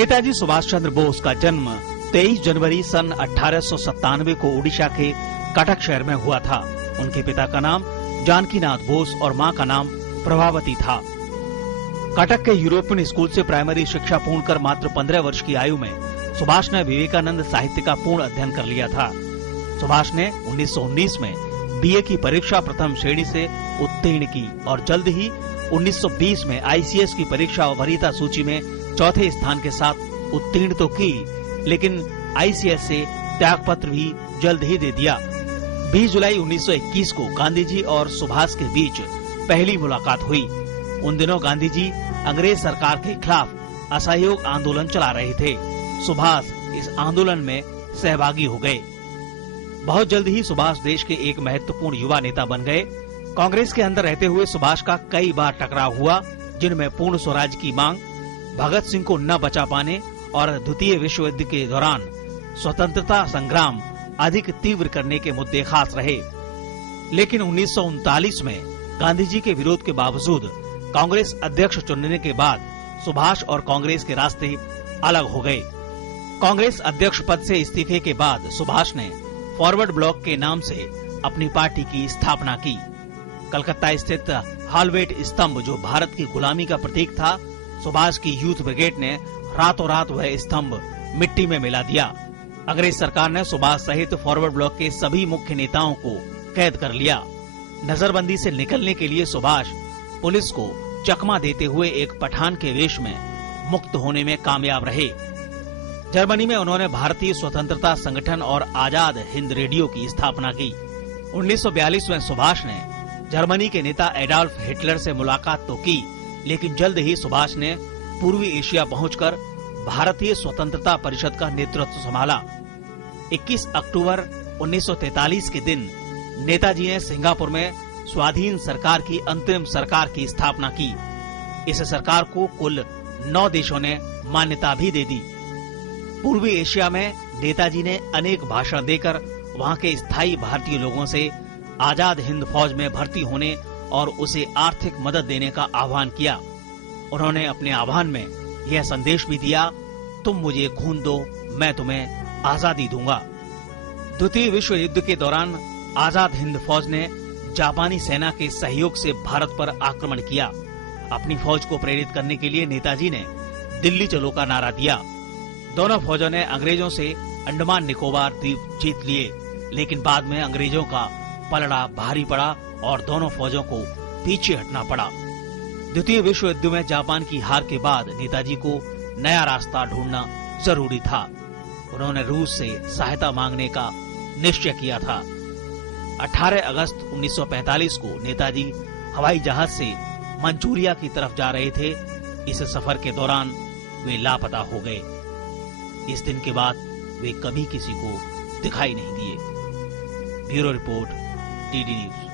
नेताजी सुभाष चंद्र बोस का जन्म 23 जनवरी सन 1897 को उड़ीसा के कटक शहर में हुआ था। उनके पिता का नाम जानकीनाथ बोस और मां का नाम प्रभावती था। कटक के यूरोपियन स्कूल से प्राइमरी शिक्षा पूर्ण कर मात्र 15 वर्ष की आयु में सुभाष ने विवेकानंद साहित्य का पूर्ण अध्ययन कर लिया था। सुभाष ने 1919 में बीए की परीक्षा प्रथम श्रेणी से उत्तीर्ण की और जल्द ही 1920 में आईसीएस की परीक्षा वरीयता सूची में चौथे स्थान के साथ उत्तीर्ण तो की, लेकिन आईसीएस से त्यागपत्र भी जल्द ही दे दिया। 20 जुलाई 1921 को गांधी जी और सुभाष के बीच पहली मुलाकात हुई। उन दिनों गांधी जी अंग्रेज सरकार के खिलाफ असहयोग आंदोलन चला रहे थे। सुभाष इस आंदोलन में सहभागी हो गए। बहुत जल्द ही सुभाष देश के एक महत्वपूर्ण युवा नेता बन गए। कांग्रेस के अंदर रहते हुए सुभाष का कई बार टकराव हुआ, जिनमें पूर्ण स्वराज की मांग, भगत सिंह को न बचा पाने और द्वितीय विश्व युद्ध के दौरान स्वतंत्रता संग्राम अधिक तीव्र करने के मुद्दे खास रहे। लेकिन 1939 में गांधी जी के विरोध के बावजूद कांग्रेस अध्यक्ष चुनने के बाद सुभाष और कांग्रेस के रास्ते अलग हो गए। कांग्रेस अध्यक्ष पद से इस्तीफे के बाद सुभाष ने फॉरवर्ड ब्लॉक के नाम से अपनी पार्टी की स्थापना की। कलकत्ता स्थित हालवेट स्तंभ, जो भारत की गुलामी का प्रतीक था, सुभाष की यूथ ब्रिगेड ने रातों रात वह स्तंभ मिट्टी में मिला दिया। अंग्रेज सरकार ने सुभाष सहित फॉरवर्ड ब्लॉक के सभी मुख्य नेताओं को कैद कर लिया। नजरबंदी से निकलने के लिए सुभाष पुलिस को चकमा देते हुए एक पठान के वेश में मुक्त होने में कामयाब रहे। जर्मनी में उन्होंने भारतीय स्वतंत्रता संगठन और आजाद हिंद रेडियो की स्थापना की। 1942 में सुभाष ने जर्मनी के नेता एडॉल्फ हिटलर से मुलाकात तो की, लेकिन जल्द ही सुभाष ने पूर्वी एशिया पहुंचकर भारतीय स्वतंत्रता परिषद का नेतृत्व संभाला। 21 अक्टूबर 1943 के दिन नेताजी ने सिंगापुर में स्वाधीन सरकार की अंतरिम सरकार की स्थापना की। इस सरकार को कुल 9 देशों ने मान्यता भी दे दी। पूर्वी एशिया में नेताजी ने अनेक भाषण देकर वहां के स्थायी भारतीय लोगों से आजाद हिंद फौज में भर्ती होने और उसे आर्थिक मदद देने का आह्वान किया। उन्होंने अपने आह्वान में यह संदेश भी दिया, तुम मुझे खून दो, मैं तुम्हें आजादी दूंगा। द्वितीय विश्व युद्ध के दौरान आजाद हिंद फौज ने जापानी सेना के सहयोग से भारत पर आक्रमण किया। अपनी फौज को प्रेरित करने के लिए नेताजी ने दिल्ली चलो का नारा दिया। दोनों फौजों ने अंग्रेजों से अंडमान निकोबार द्वीप जीत लिए, लेकिन बाद में अंग्रेजों का पलड़ा भारी पड़ा और दोनों फौजों को पीछे हटना पड़ा। द्वितीय विश्व युद्ध में जापान की हार के बाद नेताजी को नया रास्ता ढूंढना जरूरी था। उन्होंने रूस से सहायता मांगने का निश्चय किया था। 18 अगस्त 1945 को नेताजी हवाई जहाज से मंचूरिया की तरफ जा रहे थे। इस सफर के दौरान वे लापता हो गए। इस दिन के बाद वे कभी किसी को दिखाई नहीं दिए। Bureau report, DD news.